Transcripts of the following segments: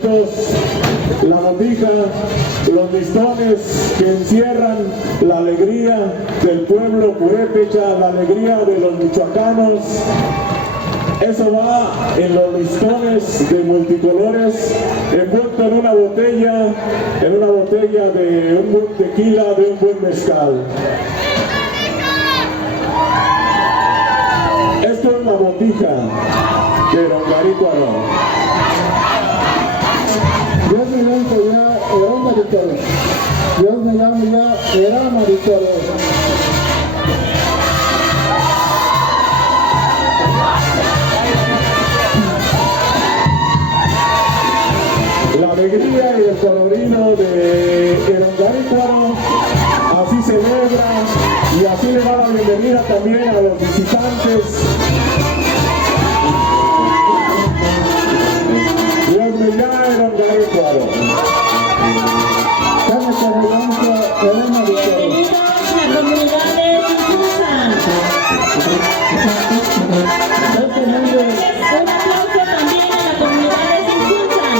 favoritos, la botija, los listones que encierran la alegría del pueblo purépecha, la alegría de los michoacanos. Eso va en los listones de multicolores, envuelto en una botella de un buen tequila, de un buen mezcal. Esto es la botija de Longarícuaro. Dios me llama ya Herón Maritoro. Dios me llama ya Herón Maritoro. La alegría y el colorido de Longarícuaro así celebra y así le da la bienvenida también a los visitantes. Dios me llama Longarícuaro. Bienvenidos a la comunidad de Sinsunzan. Un aplauso también a la comunidad de Sinsunzan.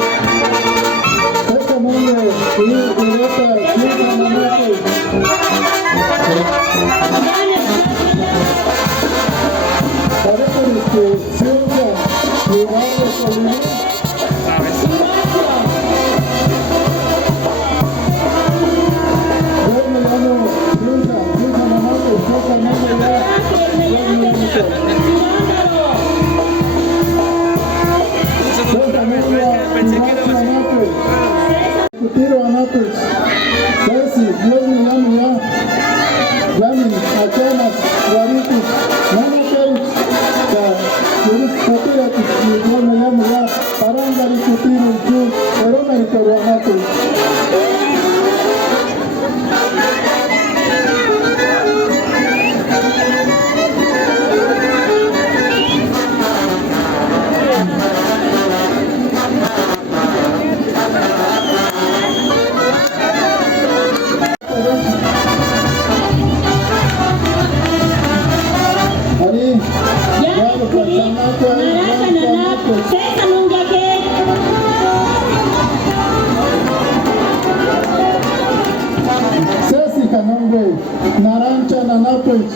Narancha Nanapich,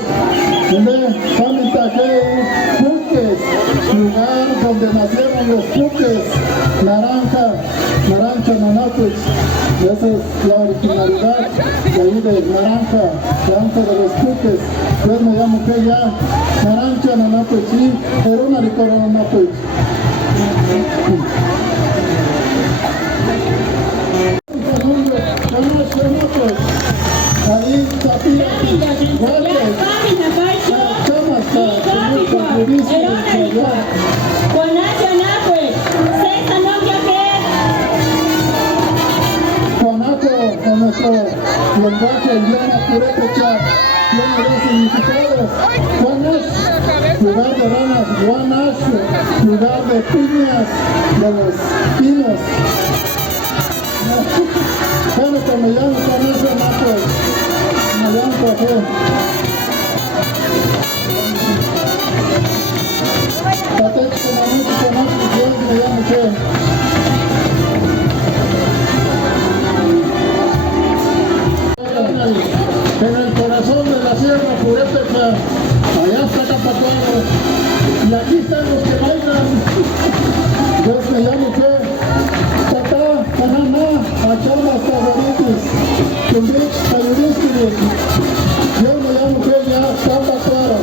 Puques, lugar donde nacieron los Puques, Narancha Nanapich. Esa es la originalidad de ahí de Naranja de los Puques. Yo me llamo que ya Narancha Nanapich y Herón Maritoro Nanapich. Ahí Tapia, en nuestro lenguaje, el idioma purépecha, tiene dos significados. Guanash, lugar de ranas, Guanash, lugar de piñas, de los pinos. Bueno, que me llamo Guanash, me llamo Café. Patech, Dios me llamo Café. En el corazón de la sierra purépecha, allá está Capacuaro, y aquí están los que bailan. Dios me llamo que Tata, Canana, Achamas, Favoritis, Tumbich, Tayuriski. Dios me llamo que ya Capacuaro.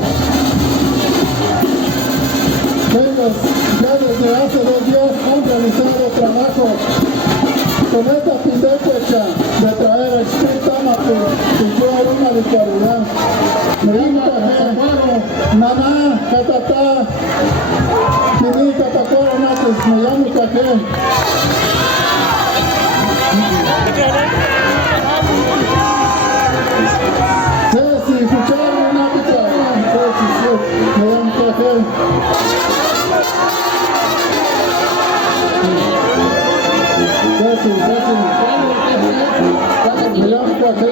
Ellos ya desde hace 2 días han realizado trabajo con esta pindepecha de traer el Espíritu Amato y yo una de calidad. Me llamo Tapacuaro, Mamá, Catatá, Kini, Tapacuaro, Matos, me llamo Café. Sí, escucharon una pica, sí, me llamo Café. Me llamo Café.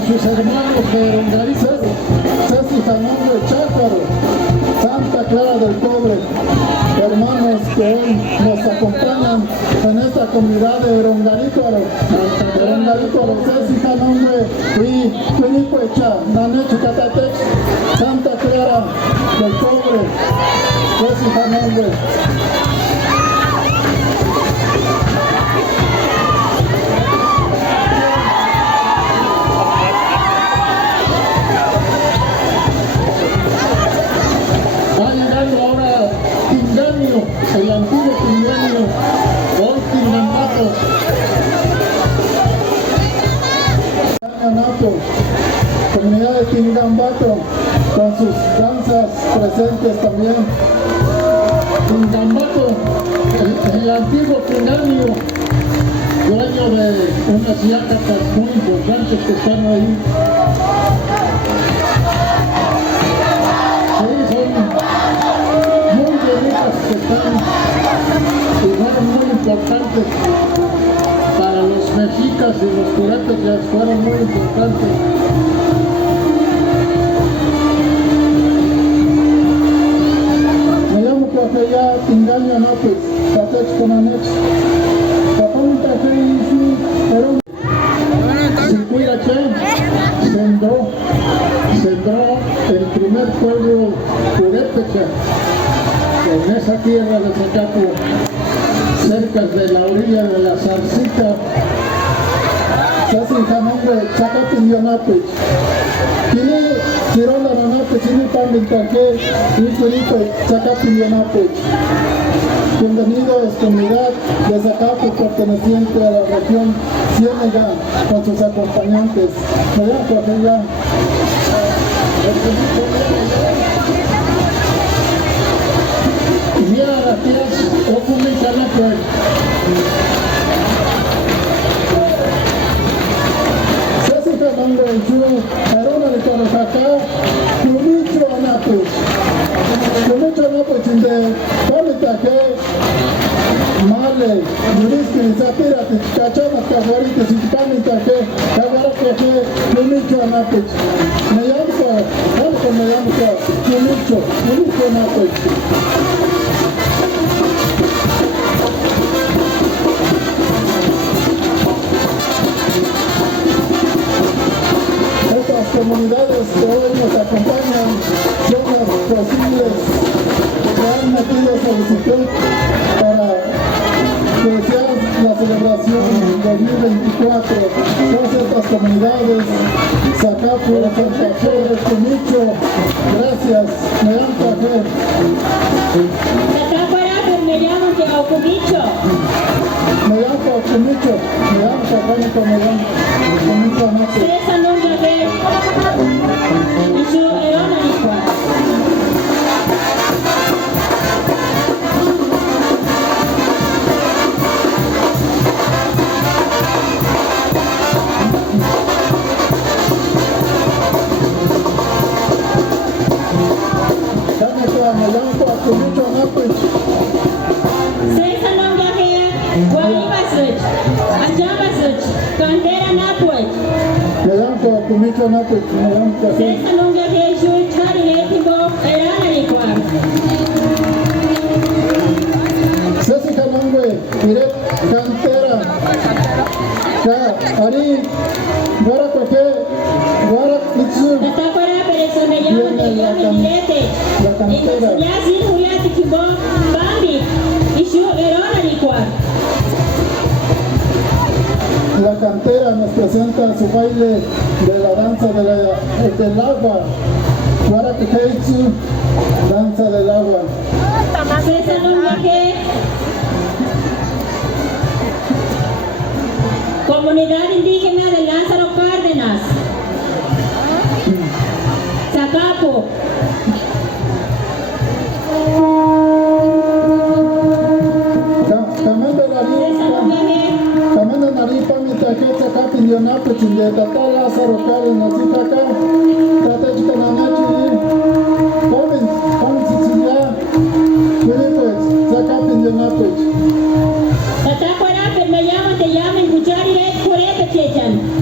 con sus hermanos de Rongarito, Ceci Fernando Chácaro, Santa Clara del Cobre, hermanos que hoy nos acompañan en esta comunidad de Rongarícuaro, Ceci Fernando y Tunicuecha, Nanechi Catatec, Santa Clara del Cobre, Ceci Fernando. Va llegando ahora Tinganio, el antiguo Tinganio, hoy Tingambato. Tingambato, comunidad de Tingambato, con sus danzas presentes también. Tingambato, el antiguo Tinganio, dueño de unas yacatas muy importantes que están ahí. Sí, son muy bonitas que están y fueron muy importantes para los mexicas y los purépechas, fueron muy importantes. Me llamo Cafeya Tingaño Anapes, Patech Comanex, Capón Café Isu, Perón, Sicuirache, sembró el primer pueblo purépecha en esa tierra de Zacapo, cerca de la orilla de la Zarcita. Casi Jamón Chacapinionapech. Tiene Chironda Nanapech, tiene Pamiltaje, y Turipe Chacapinionapech. Bienvenidos, comunidad de Zacapo, perteneciente a la región Ciénega, con sus acompañantes. Me llamo Cafeya. Y mira las tías, Okumi Canape. Ceci Fernando en su aroma de Corojacá, Kumicho Anapech. Kumicho Anapech de Pamitaje, Male, Yuriski, Zapira, Cachama, Cajuarite, Pamitaje, Caguaracoje, Kumicho Anapech. Me llamo Kumicho Anapech. Estas comunidades que hoy nos acompañan son las posibles que han metido solicitud para que sea la celebración 2024. Todas estas comunidades, Zacapo, Santa Fe, Cumicho, gracias, me dan café. Me llamo Cumicho. Me llamo Cumicho, me llamo Café, me llamo Cumicho Anapech. César Nunca Fe. Y su Erona Licua. Me llamo Cumicho Anapech. César Nunca Fe. Guaribasuch. Achambasuch. Cantera Napuech. Me llamo Cumicho Anapech, me llamo Café. César Nunca Fe. Shui Chari Letimbo. Erona Licua. Ceci Jamangwe, Miret Cantera, Ari, Guaracoque, Guarac Mitsu, Tatapara Pereza me llamo Teyone la cantera. Ya sin Julián Tikimbo. Bambi. Y su Erona Licua. La cantera nos presenta su baile de la danza del agua, Guaracoqueitsu, danza del agua. César Nunca Fe. Comunidad Indígena de Lázaro Cárdenas. Zacapo. Camenda Naripa, Mitaqueta, Capilionapo, Chindeta, Lázaro Cárdenas, Itaca, Tatechica Nanachi, Comen Sicilia, Filipe, Zacapilionapo. Tatacuara, me llaman, te llaman, Cuchari, Curete, Chechan.